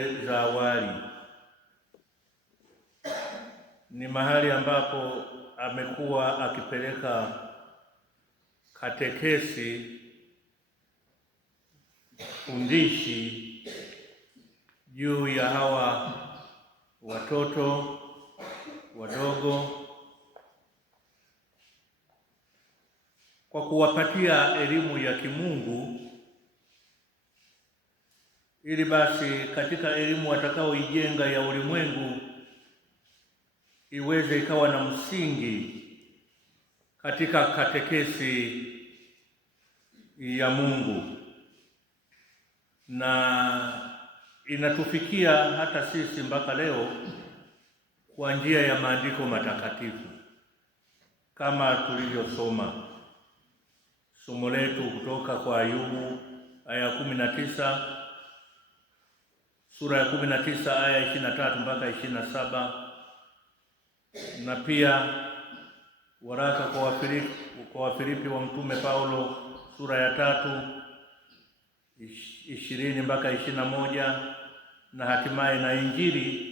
za awali ni mahali ambapo amekuwa akipeleka katekesi fundishi juu ya hawa watoto wadogo kwa kuwapatia elimu ya kimungu, ili basi katika elimu watakaoijenga ya ulimwengu iweze ikawa na msingi katika katekesi ya Mungu, na inatufikia hata sisi mpaka leo kwa njia ya maandiko matakatifu kama tulivyosoma somo letu kutoka kwa Ayubu aya ya 19, sura ya 19 aya 23 mpaka 27, na pia waraka kwa Wafilipi wa Mtume Paulo sura ya 3 20 mpaka 21, na hatimaye na Injili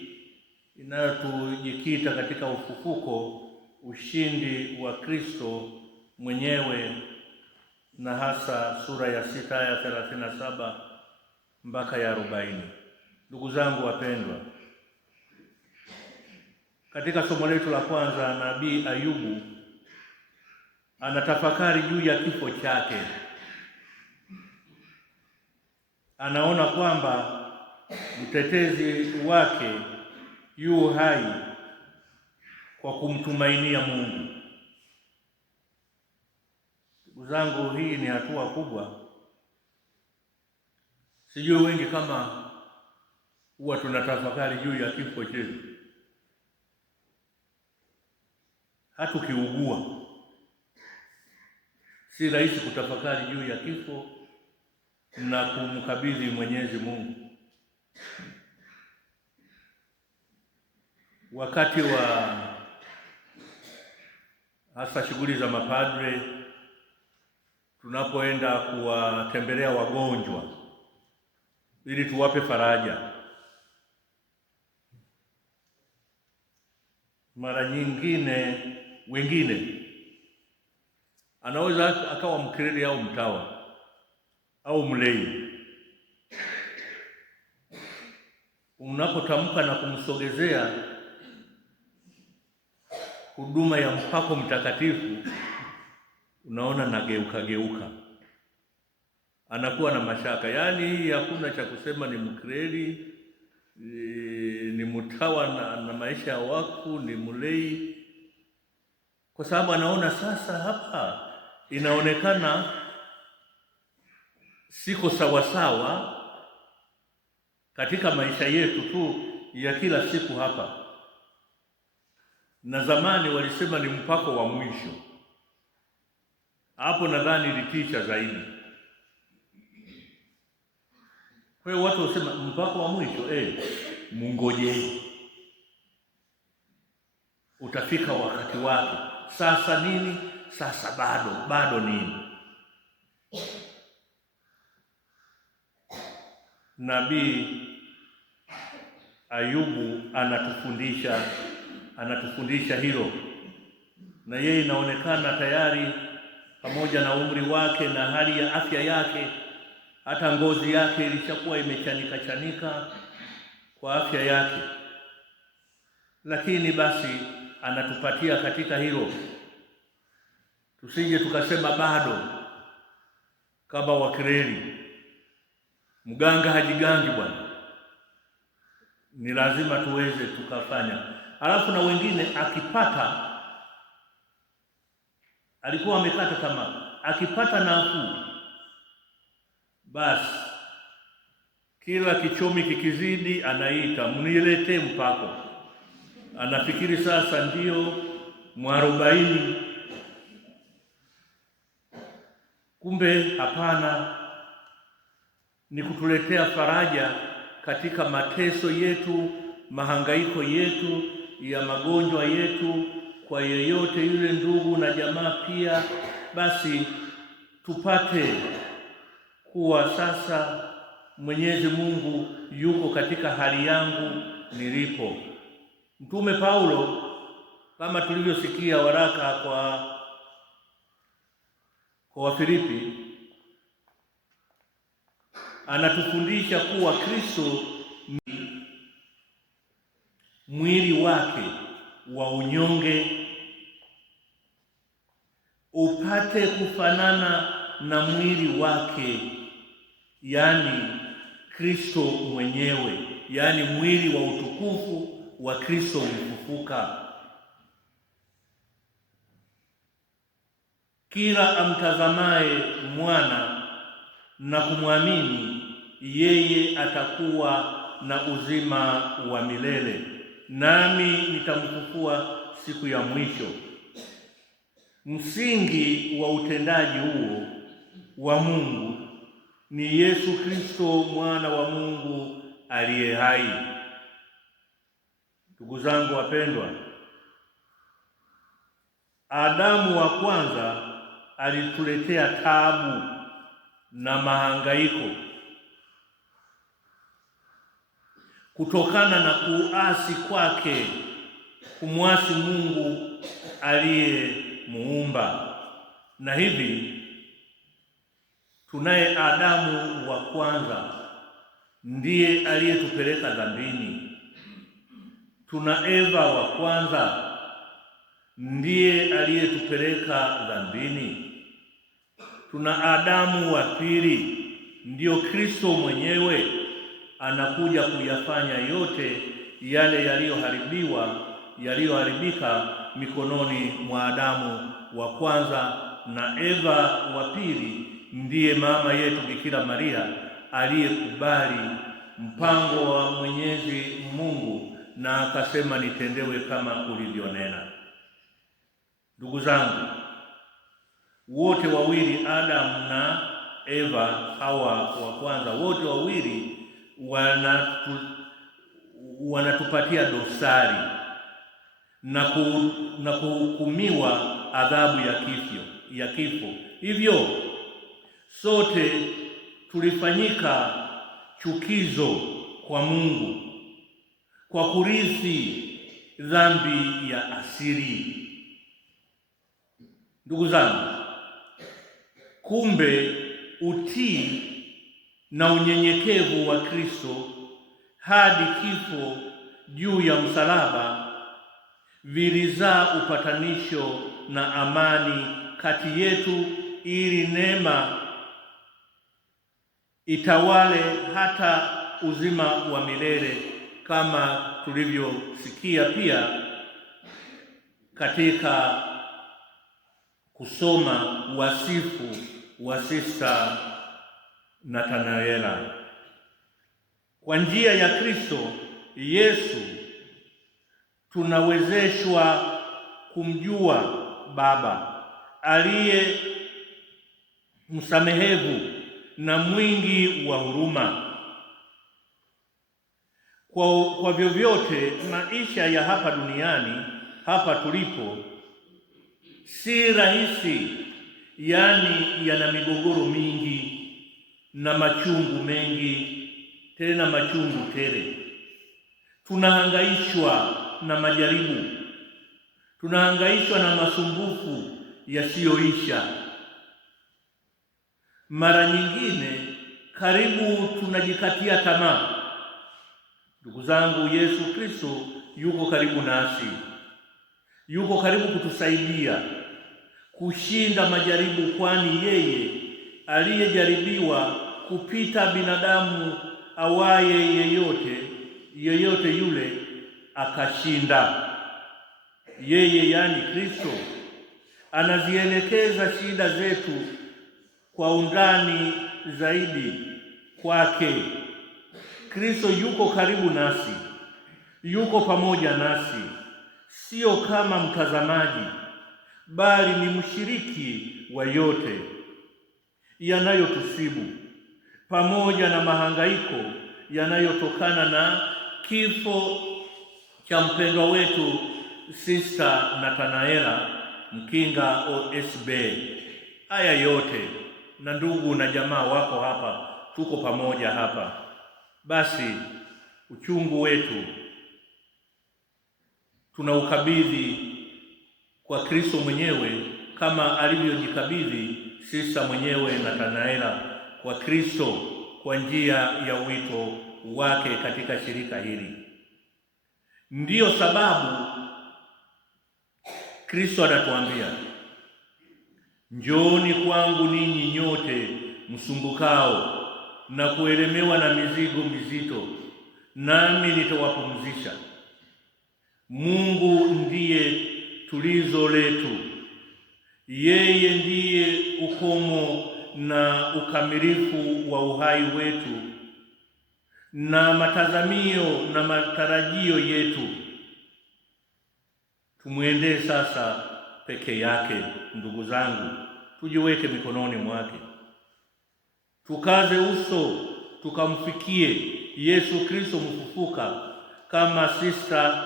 inayotujikita katika ufufuko, ushindi wa Kristo mwenyewe, na hasa sura ya 6 aya 37 mpaka ya 40. Ndugu zangu wapendwa, katika somo letu la kwanza, nabii Ayubu anatafakari juu ya kifo chake. Anaona kwamba mtetezi wake yu hai kwa kumtumainia Mungu. Ndugu zangu, hii ni hatua kubwa. Sijui wengi kama huwa tunatafakari juu ya kifo chetu. Hata ukiugua si rahisi kutafakari juu ya kifo na kumkabidhi Mwenyezi Mungu. Wakati wa hasa shughuli za mapadre, tunapoenda kuwatembelea wagonjwa ili tuwape faraja, mara nyingine wengine anaweza akawa mkireli au mtawa au mlei. Unapotamka na kumsogezea huduma ya mpako mtakatifu, unaona nageuka, anakuwa na mashaka. Yaani hakuna cha kusema ni mkireli, ni mtawa na maisha ya wakfu, ni mlei, kwa sababu anaona sasa hapa inaonekana siko sawasawa katika maisha yetu tu ya kila siku hapa. Na zamani walisema ni mpako wa mwisho. Hapo nadhani ilitisha zaidi. Kwa hiyo watu wasema mpako wa mwisho, mungojee, utafika wakati wake. Sasa nini? Sasa bado nini? Nabii Ayubu anatufundisha hilo, na yeye inaonekana tayari, pamoja na umri wake na hali ya afya yake, hata ngozi yake ilishakuwa imechanika kwa afya yake, lakini basi anatupatia katika hilo, tusije tukasema bado kama wakireli, mganga hajigangi bwana. Ni lazima tuweze tukafanya. Alafu na wengine akipata, alikuwa amekata tamaa, akipata nafuu, basi kila kichomi kikizidi anaita mniletee mpako. Anafikiri sasa ndio mwarobaini, kumbe hapana, ni kutuletea faraja katika mateso yetu, mahangaiko yetu ya magonjwa yetu, kwa yeyote yule, ndugu na jamaa pia. Basi tupate kuwa sasa Mwenyezi Mungu yuko katika hali yangu nilipo. Mtume Paulo, kama tulivyosikia waraka kwa Wafilipi, anatufundisha kuwa Kristo ni mwili wake wa unyonge upate kufanana na mwili wake, yaani Kristo mwenyewe, yaani mwili wa utukufu wa Kristo mfufuka. Kila amtazamaye mwana na kumwamini yeye atakuwa na uzima wa milele, nami nitamfufua siku ya mwisho. Msingi wa utendaji huo wa Mungu ni Yesu Kristo, mwana wa Mungu aliye hai. Ndugu zangu wapendwa, Adamu wa kwanza alituletea taabu na mahangaiko kutokana na kuasi kwake, kumwasi Mungu aliyemuumba. Na hivi tunaye Adamu wa kwanza, ndiye aliyetupeleka dhambini. Tuna Eva wa kwanza, ndiye aliyetupeleka dhambini. Tuna Adamu wa pili, ndiyo Kristo mwenyewe anakuja kuyafanya yote yale yaliyoharibika mikononi mwa Adamu wa kwanza. Na Eva wa pili ndiye mama yetu Bikira Maria aliyekubali mpango wa Mwenyezi Mungu na akasema, nitendewe kama ulivyonena. Ndugu zangu, wote wawili, Adamu na Eva, Hawa wa kwanza, wote wawili wanatupatia dosari na kuhukumiwa adhabu ya kifo. Hivyo sote tulifanyika chukizo kwa Mungu kwa kurithi dhambi ya asili. Ndugu zangu, kumbe utii na unyenyekevu wa Kristo hadi kifo juu ya msalaba vilizaa upatanisho na amani kati yetu, ili neema itawale hata uzima wa milele, kama tulivyosikia pia katika kusoma wasifu wa Sista Nathanaela. Kwa njia ya Kristo Yesu tunawezeshwa kumjua Baba aliye msamehevu na mwingi wa huruma. Kwa vyovyote maisha ya hapa duniani, hapa tulipo, si rahisi, yaani yana migogoro mingi na machungu mengi, tena machungu tele. Tunahangaishwa na majaribu, tunahangaishwa na masumbufu yasiyoisha. Mara nyingine karibu tunajikatia tamaa. Ndugu zangu, Yesu Kristo yuko karibu nasi, yuko karibu kutusaidia kushinda majaribu, kwani yeye aliyejaribiwa kupita binadamu awaye yeyote yule akashinda. Yeye, yaani Kristo, anazielekeza shida zetu kwa undani zaidi kwake. Kristo yuko karibu nasi, yuko pamoja nasi, sio kama mtazamaji, bali ni mshiriki wa yote yanayotusibu, pamoja na mahangaiko yanayotokana na kifo cha mpendwa wetu Sista Nathanaela Mkinga OSB. Haya yote, na ndugu na jamaa wako hapa, tuko pamoja hapa. Basi uchungu wetu tunaukabidhi kwa Kristo mwenyewe kama alivyojikabidhi Sista mwenyewe Nathanaela kwa Kristo kwa njia ya wito wake katika shirika hili. Ndiyo sababu Kristo anatuambia, njooni kwangu ninyi nyote msumbukao na kuelemewa na mizigo mizito, nami nitawapumzisha. Mungu ndiye tulizo letu. Yeye ndiye ukomo na ukamilifu wa uhai wetu na matazamio na matarajio yetu. Tumwendee sasa peke yake, ndugu zangu, tujiweke mikononi mwake, tukaze uso tukamfikie Yesu Kristo mfufuka kama Sista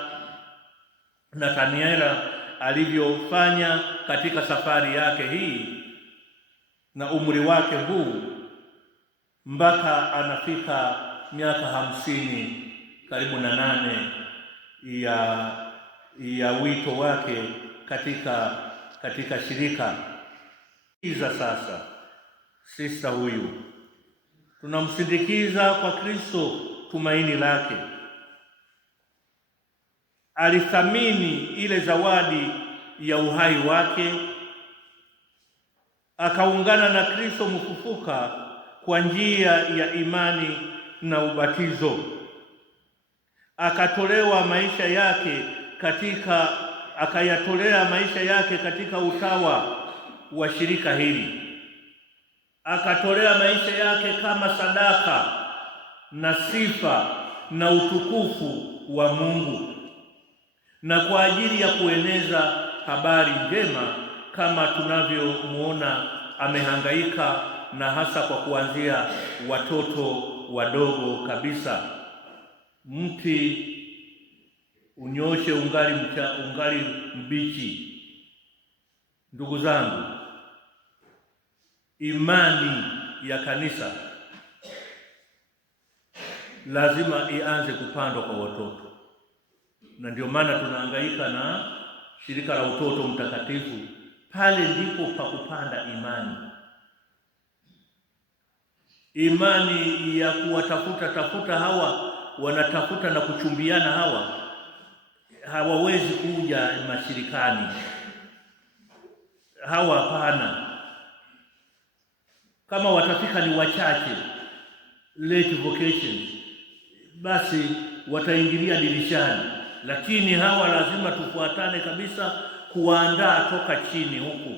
Nathanaela alivyofanya katika safari yake hii na umri wake huu mpaka anafika miaka 50 karibu na 8 ya wito wake katika shirika. Sasa sista huyu tunamsindikiza kwa Kristo tumaini lake. Alithamini ile zawadi ya uhai wake, akaungana na Kristo mfufuka kwa njia ya imani na ubatizo, akayatolea maisha yake katika utawa wa shirika hili, akatolea maisha yake kama sadaka na sifa na utukufu wa Mungu, na kwa ajili ya kueneza habari njema kama tunavyomuona amehangaika, na hasa kwa kuanzia watoto wadogo kabisa. Mti unyoshe ungali mbichi. Ndugu zangu, imani ya kanisa lazima ianze kupandwa kwa watoto, na ndio maana tunahangaika na shirika la utoto mtakatifu. Pale ndipo pa kupanda imani ya kuwatafuta hawa wanatafuta na kuchumbiana. Hawa hawawezi kuja mashirikani, hawa hapana. Kama watafika ni wachache, late vocation, basi wataingilia dirishani, lakini hawa lazima tufuatane kabisa kuandaa toka chini huku,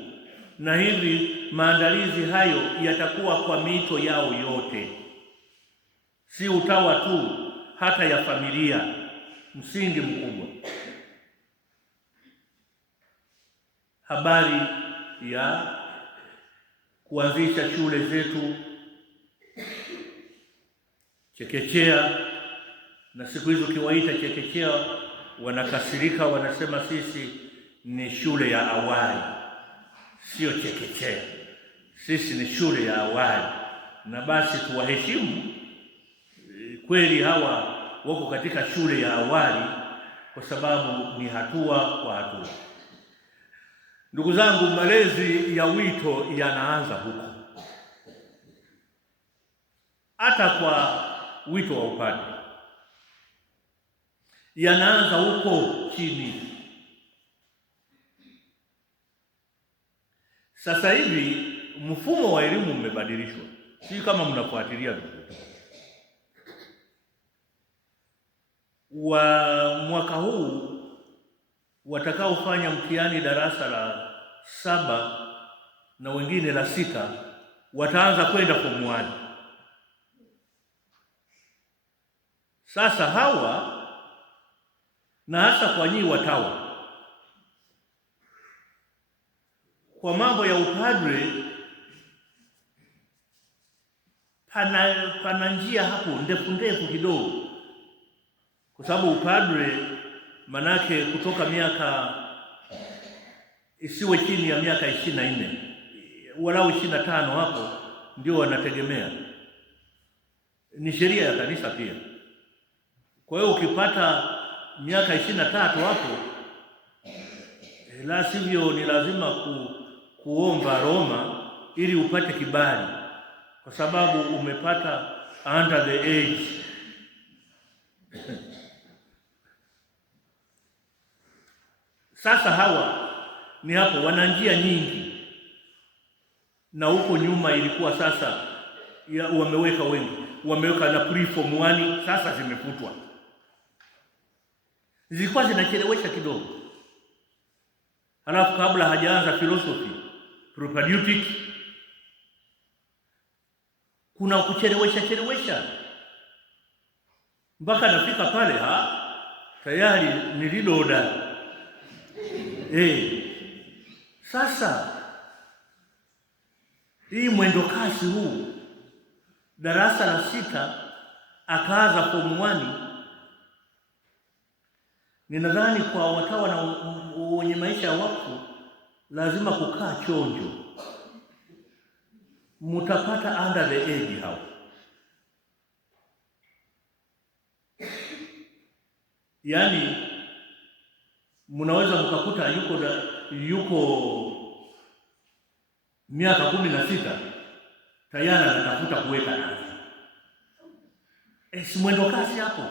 na hivi maandalizi hayo yatakuwa kwa mito yao yote, si utawa tu, hata ya familia. Msingi mkubwa habari ya kuanzisha shule zetu chekechea, na siku hizo ukiwaita chekechea wanakasirika, wanasema sisi ni shule ya awali, sio chekechea, sisi ni shule ya awali. Na basi tuwaheshimu kweli, hawa wako katika shule ya awali kwa sababu ni hatua kwa hatua. Ndugu zangu, malezi ya wito yanaanza huko, hata kwa wito wa upadre yanaanza huko chini. Sasa hivi mfumo wa elimu umebadilishwa, si kama mnafuatilia vizuri. Wa mwaka huu watakaofanya mtihani darasa la 7 na wengine la 6 wataanza kwenda form 1. Sasa hawa, na hasa kwa nyinyi watawa, kwa mambo ya upadre pana njia hapo ndefu kidogo, kwa sababu upadre manake kutoka miaka isiwe chini ya miaka 24 walau 25, hapo ndio wanategemea. ni sheria ya kanisa pia. Kwa hiyo ukipata miaka 23 hapo, la sivyo ni lazima kuomba Roma ili upate kibali, kwa sababu umepata under the age. Sasa hawa ni hapo wana njia nyingi, na huko nyuma ilikuwa sasa wameweka wengi, wameweka na pre-form 1 sasa zimefutwa, zilikuwa zinachelewesha kidogo. Halafu kabla hajaanza philosophy propedeutic kuna kuchelewesha mpaka nafika pale tayari nilidoda. Sasa hii mwendo kasi huu, darasa la 6 akaanza form 1, ninadhani kwa watawa na wenye maisha ya wakfu lazima kukaa chonjo, mutapata under the age hao. Yaani mnaweza mkakuta yuko miaka 16 tayari anatafuta kuweka nazi. Si mwendo kasi hapo.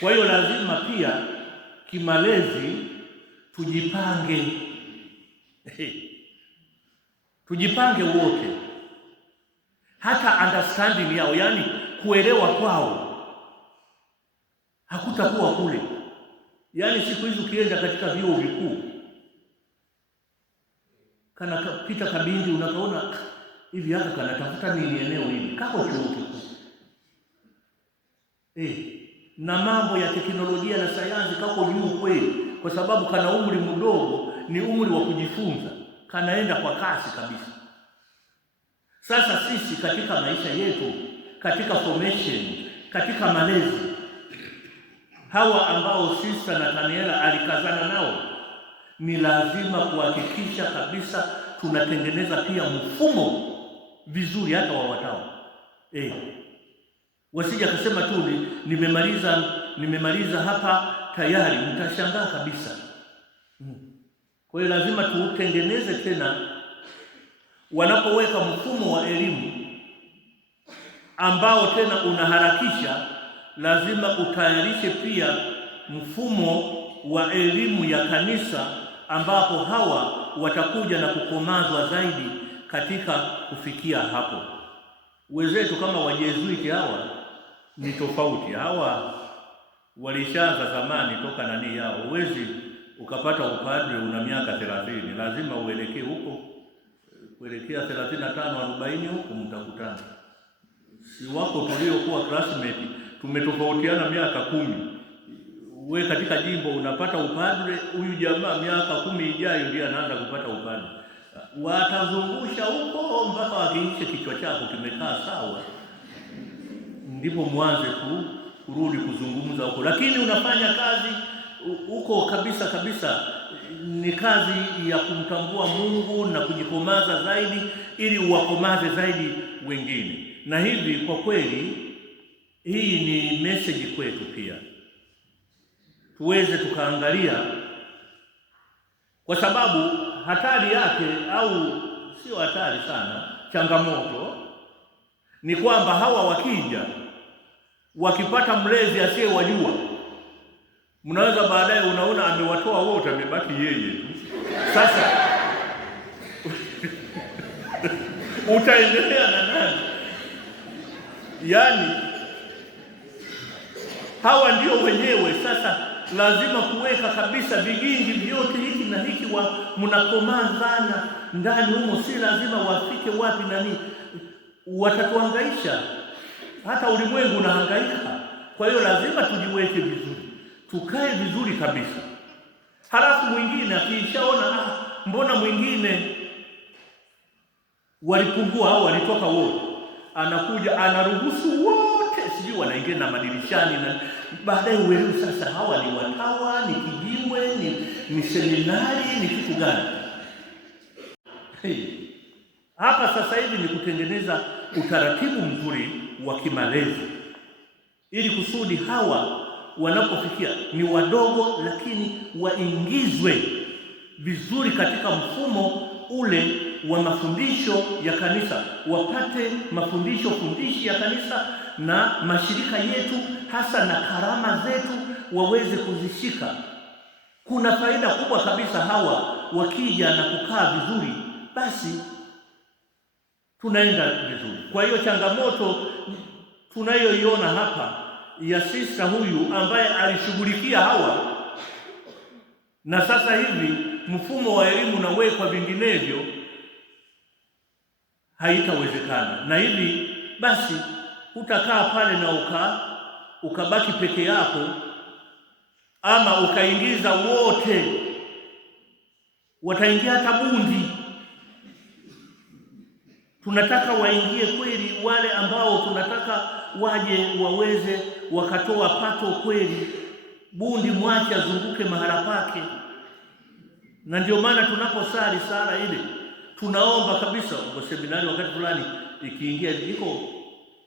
Kwa hiyo lazima pia kimalezi tujipange. Tujipange wote, hata understanding yao, yani kuelewa kwao hakutakuwa kule. Yani siku hizi ukienda katika vyuo vikuu kana pita kabindi unakaona hivi haka kanatafuta nini eneo hili, kako chuo kikuu. Na mambo ya teknolojia na sayansi kako juu kweli, kwa sababu kana umri mdogo, ni umri wa kujifunza, kanaenda kwa kasi kabisa. Sasa sisi katika maisha yetu, katika formation, katika malezi, hawa ambao Sister Nathaniela alikazana nao, ni lazima kuhakikisha kabisa tunatengeneza pia mfumo vizuri hata wa watawa. Wasije kusema tu nimemaliza hapa tayari, mtashangaa kabisa. Kwa hiyo lazima tuutengeneze tena, wanapoweka mfumo wa elimu ambao tena unaharakisha, lazima utayarishe pia mfumo wa elimu ya kanisa ambapo hawa watakuja na kukomazwa zaidi katika kufikia hapo. Wenzetu kama Wajesuiti hawa ni tofauti. Hawa walishaanza zamani toka nani yao. Huwezi ukapata upadre una miaka 30, lazima uelekee huko, kuelekea 35 40 huko mtakutana. Si wako tuliokuwa classmate tumetofautiana miaka 10. Wewe katika jimbo unapata upadre, huyu jamaa miaka 10 ijayo ndiye anaanza kupata upadre. Watazungusha huko mpaka wakiisha kichwa chako kimekaa sawa, ndipo mwanze kurudi kuzungumza huko. Lakini unafanya kazi huko kabisa, ni kazi ya kumtambua Mungu na kujikomaza zaidi, ili uwakomaze zaidi wengine. Na hivi kwa kweli hii ni message kwetu pia, tuweze tukaangalia, kwa sababu hatari yake, au sio hatari sana, changamoto ni kwamba hawa wakija wakipata mlezi asiyewajua, mnaweza baadaye unaona amewatoa wote, amebaki yeye tu. Sasa utaendelea na nani? Yaani hawa ndio wenyewe. Sasa lazima kuweka kabisa vigingi vyote, hiki na hiki, mnakomazana ndani humo, si lazima wafike wapi nani, watatuhangaisha, hata ulimwengu unahangaika. Kwa hiyo lazima tujiweke vizuri, tukae vizuri kabisa. Halafu mwingine akishaona mbona mwingine walipungua au walitoka wote, anakuja anaruhusu wote, sijui wanaingia na madirishani, na baadaye uelewe sasa hawa ni watawa, ni kijiwe, ni seminari, ni kitu gani? Hapa sasa hivi ni kutengeneza utaratibu mzuri wa kimalezi, ili kusudi hawa wanapofikia ni wadogo, lakini waingizwe vizuri katika mfumo ule wa mafundisho ya kanisa, wapate mafundisho fundishi ya kanisa na mashirika yetu, hasa na karama zetu waweze kuzishika. Kuna faida kubwa kabisa hawa wakija na kukaa vizuri, basi tunaenda vizuri. Kwa hiyo changamoto tunayoiona hapa ya sista huyu ambaye alishughulikia hawa, na sasa hivi mfumo wa elimu unawekwa vinginevyo, haitawezekana. Na hivi basi utakaa pale na ukabaki peke yako, ama ukaingiza wote, wataingia hata bundi. Tunataka waingie kweli wale ambao tunataka waje waweze wakatoa pato kweli. Bundi mwache azunguke mahala pake. Na ndio maana tunaposali sala ile tunaomba kabisa kwa seminari, wakati fulani ikiingia, iko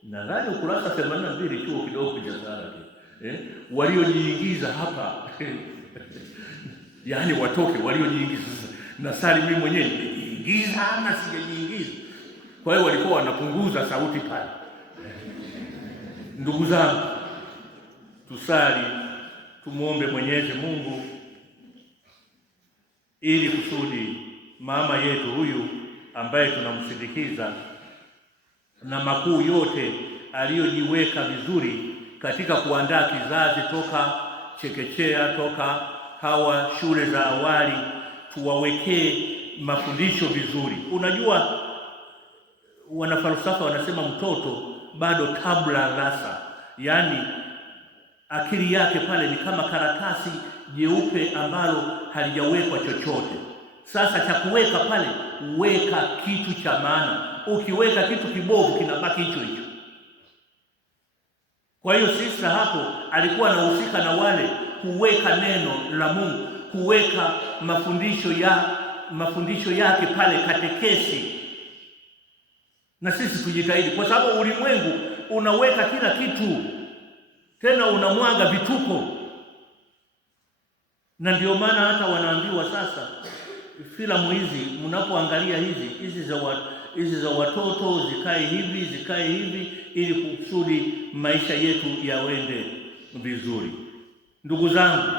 nadhani ukurasa 82 chuo kidogo cha sala waliojiingiza hapa yaani watoke waliojiingiza. Na sali mimi mwenyewe nijiingiza ama sijajiingiza, kwa hiyo walikuwa wanapunguza sauti pale. Ndugu zangu, tusali, tumuombe Mwenyezi Mungu ili kusudi mama yetu huyu ambaye tunamsindikiza na makuu yote aliyojiweka vizuri katika kuandaa kizazi toka chekechea, toka hawa shule za awali, tuwawekee mafundisho vizuri. Unajua, wanafalsafa wanasema mtoto bado tabula rasa, yaani akili yake pale ni kama karatasi jeupe ambalo halijawekwa chochote. Sasa cha kuweka pale, weka kitu cha maana. Ukiweka kitu kibovu kinabaki hicho hicho. Kwa hiyo sisi hapo alikuwa anahusika na wale kuweka neno la Mungu, kuweka mafundisho yake pale, katekesi. Na sisi tujitahidi, kwa sababu ulimwengu unaweka kila kitu, tena unamwaga vituko. Na ndio maana hata wanaambiwa sasa, filamu hizi mnapoangalia hizi za watoto zikae hivi, ili kusudi maisha yetu yawende vizuri. Ndugu zangu,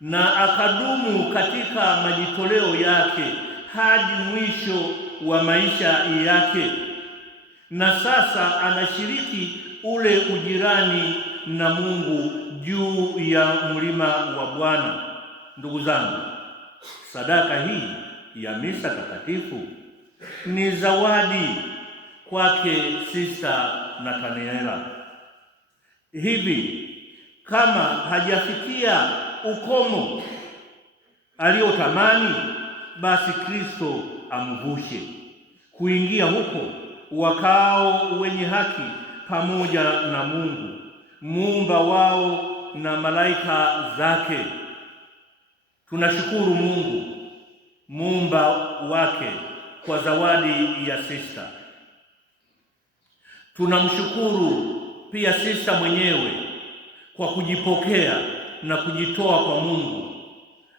na akadumu katika majitoleo yake hadi mwisho wa maisha yake, na sasa anashiriki ule ujirani na Mungu juu ya mlima wa Bwana. Ndugu zangu, sadaka hii ya misa takatifu ni zawadi kwake Sista Nathaniela. Hivi kama hajafikia ukomo aliotamani, basi Kristo amvushe kuingia huko wakao wenye haki pamoja na Mungu muumba wao na malaika zake. Tunashukuru Mungu muumba wake kwa zawadi ya sista. Tunamshukuru pia sista mwenyewe kwa kujipokea na kujitoa kwa Mungu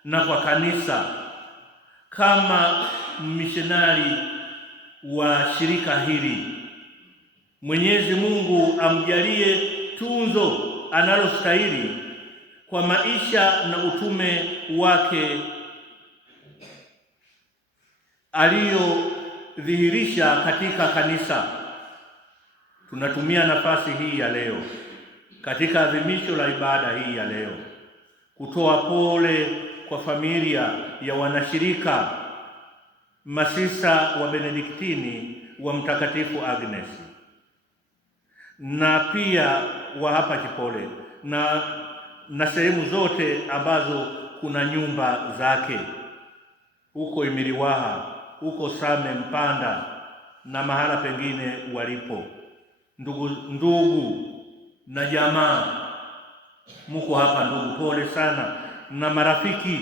na kwa kanisa kama mishonari wa shirika hili. Mwenyezi Mungu amjalie tunzo analostahili kwa maisha na utume wake aliyodhihirisha katika kanisa. Tunatumia nafasi hii ya leo katika adhimisho la ibada hii ya leo kutoa pole kwa familia ya wanashirika masista wa Benediktini wa Mtakatifu Agnes, na pia wa hapa Chipole na sehemu zote ambazo kuna nyumba zake, huko Imiliwaha, huko Same Mpanda na mahala pengine walipo. Ndugu na jamaa, muko hapa ndugu, pole sana, na marafiki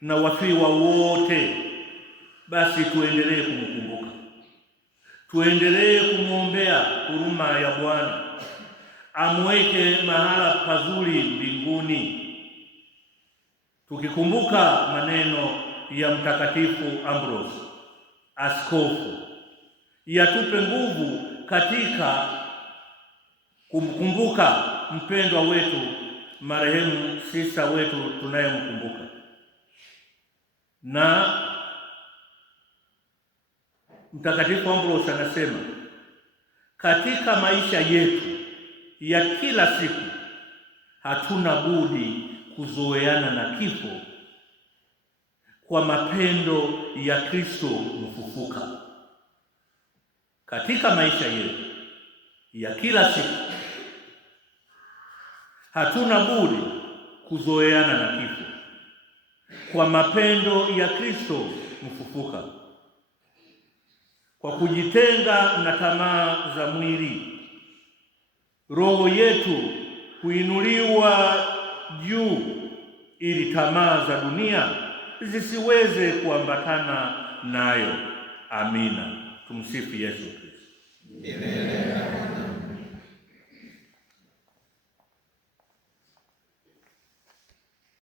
na wafiwa wote. Basi tuendelee kumkumbuka, tuendelee kumwombea huruma ya Bwana, amweke mahala pazuri mbinguni, tukikumbuka maneno ya Mtakatifu Ambrose askofu, yatupe nguvu katika kumkumbuka mpendwa wetu marehemu sista wetu tunayemkumbuka. Na Mtakatifu Ambrose anasema katika maisha yetu ya kila siku hatuna budi kuzoeana na kifo kwa mapendo ya Kristo mfufuka. Katika maisha yetu ya kila siku hatuna budi kuzoeana na kifo kwa mapendo ya Kristo mfufuka, kwa kujitenga na tamaa za mwili. Roho yetu huinuliwa juu ili tamaa za dunia zisiweze kuambatana nayo. Amina. Tumsifu Yesu Kristo.